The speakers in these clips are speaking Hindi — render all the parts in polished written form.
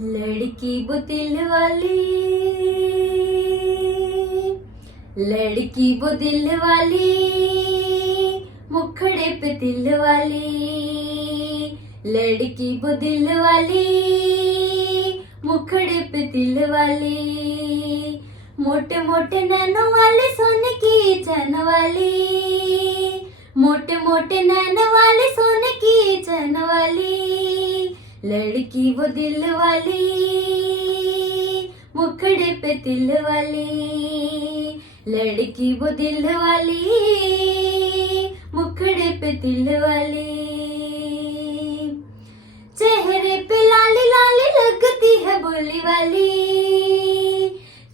लड़की वो दिल वाली, लड़की वो दिल वाली, मुखड़े पे दिल वाली, लड़की वो दिल वाली, मुखड़े पे दिल वाली, मोटे मोटे नैनों वाली, सोने की चैन वाली, मोटे मोटे नैनों वाली, सोने की चैन वाली, लड़की वो दिल वाली, मुखड़े पे दिल वाली, लड़की वो दिल वाली, मुखड़े पे दिल वाली, चेहरे पे लाली लाली लगती है बोली वाली,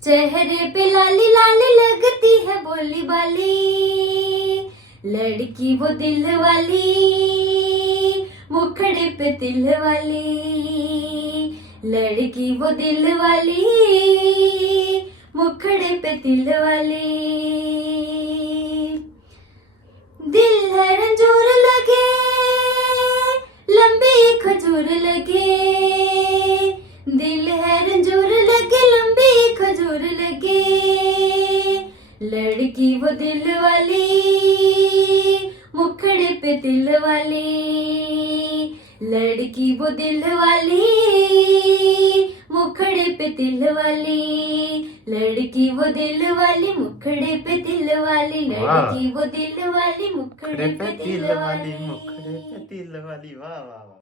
चेहरे पे लाली लाली लगती है बोली वाली, लड़की वो दिल वाली, मुखड़े पे दिल वाली, लड़की वो दिल वाली, मुखड़े पे दिल वाली, दिल है रंजूर लगे, लंबी खजूर लगे, दिल है रंजूर लगे, लंबी खजूर लगे, लड़की वो दिल वाली, मुखड़े पे दिल वाली, लड़की वो दिल वाली, मुखड़े पे दिल वाली, लड़की वो दिल वाली, मुखड़े पे दिल वाली, लड़की वो दिल वाली, मुखड़े पे दिल वाली, मुखड़े पे दिल वाली, वाह वाह वाह।